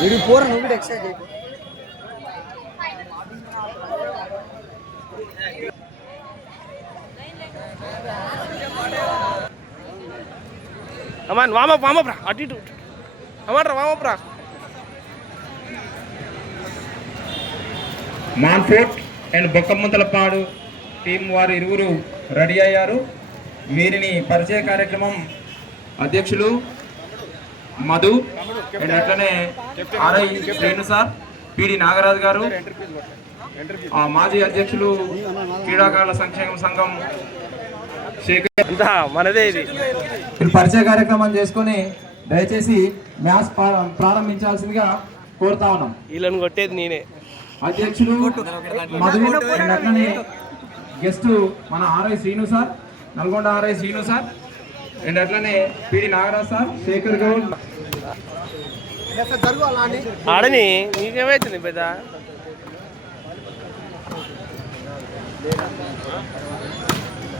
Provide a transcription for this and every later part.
వీడికి పోరా నువ్వు కూడా ఎక్సర్సైజ్ చేయకు. అమ్మాన్ వామప్ రా, అటు ఇటు అమ్మాట వామప్ రా. మాన్ఫోర్ట్ అండ్ బొక్కముంతలపాడు టీం వారు ఇరువురు రెడీ అయ్యారు. వీరిని పరిచయ కార్యక్రమం అధ్యక్షులు మధు అండ్ అట్లనే ఆర్ఐ శ్రేణు సార్, పిడి నాగరాజు గారు, మాజీ అధ్యక్షులు క్రీడాకారుల సంక్షేమ సంఘం శేఖర్. మనదే ఇది. పరిచయ కార్యక్రమం చేసుకుని దయచేసి మ్యాచ్ ప్రారంభించాల్సిందిగా కోరుతా ఉన్నాం. వీళ్ళని కొట్టేది నేనే. అధ్యక్షులు మధు అండ్ అట్లనే గెస్ట్ మన RI Srinu sir, Nalgonda RI Srinu sir and అట్లనే పిడి నాగరాజ్ సార్, శేఖర్ గౌడ్. ఆడని నీకేమైతుంది పెద్ద?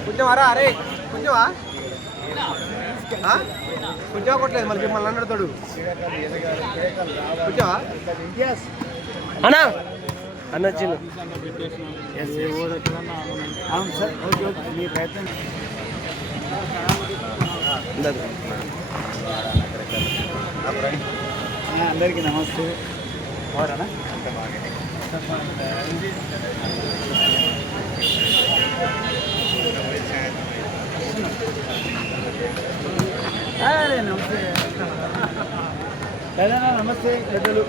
కొంచెం అరా, అరే కొంచెమా కొంచెం కొట్టలేదు మళ్ళీ మిమ్మల్ని అన్నాడు కొంచెమా అన్నా అన్న చిన్న అవును సార్, ఓకే ఓకే మీ ప్రయత్నం. అందరికీ నమస్తే. ఎవరన్నా నమస్తే. నమస్తే పెద్దలు.